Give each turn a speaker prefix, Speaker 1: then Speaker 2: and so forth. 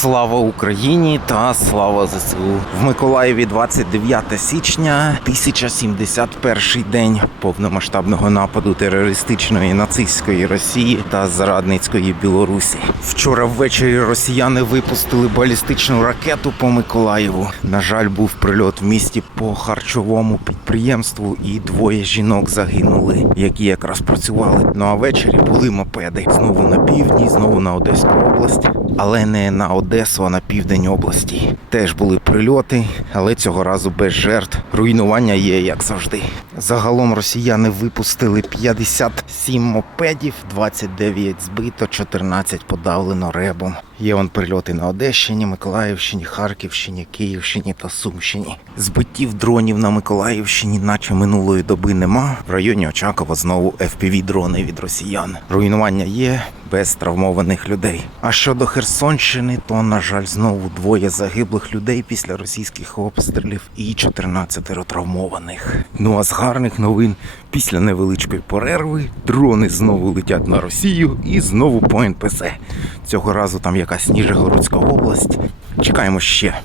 Speaker 1: Слава Україні та слава ЗСУ. В Миколаєві 29 січня, 1071 день повномасштабного нападу терористичної нацистської Росії та зрадницької Білорусі. Вчора ввечері росіяни випустили балістичну ракету по Миколаєву. На жаль, був прильот в місті по харчовому підприємству, і двоє жінок загинули, які якраз працювали. Ну а ввечері були мопеди знову на півдні, знову на Одеську область, але не на Одесу, а на південь області. Теж були прильоти, але цього разу без жертв. Руйнування є, як завжди. Загалом росіяни випустили 57 мопедів, 29 збито, 14 подавлено ребом. Є вон прильоти на Одещині, Миколаївщині, Харківщині, Київщині та Сумщині. Збиттів дронів на Миколаївщині, наче минулої доби нема. В районі Очакова знову fpv дрони від росіян. Руйнування є без травмованих людей. А щодо Херсонщини, то на жаль, знову двоє загиблих людей після російських обстрілів і 14 травмованих. Ну а з гарних новин після невеличкої перерви дрони знову летять на Росію і знову по НПЗ. Цього разу там якась Ніжегородська область. Чекаємо ще.